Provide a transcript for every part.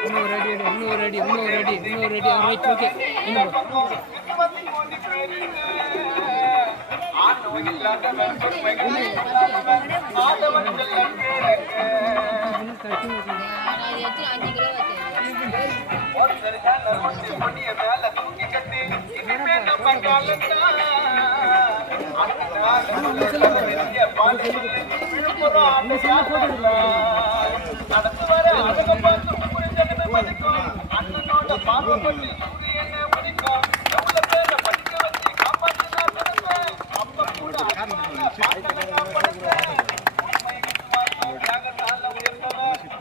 இன்னொரு அடி எடு, இன்னொரு அடி இன்னொரு அடி இன்னொரு அடி ரைட் ஓகே இன்னும் போ. இன்னும் நடத்து வர அழக பார்த்து புரிஞ்சது மதிக்கும் அண்ணனோட பாம்பு பண்ணி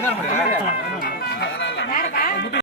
சாப்பிட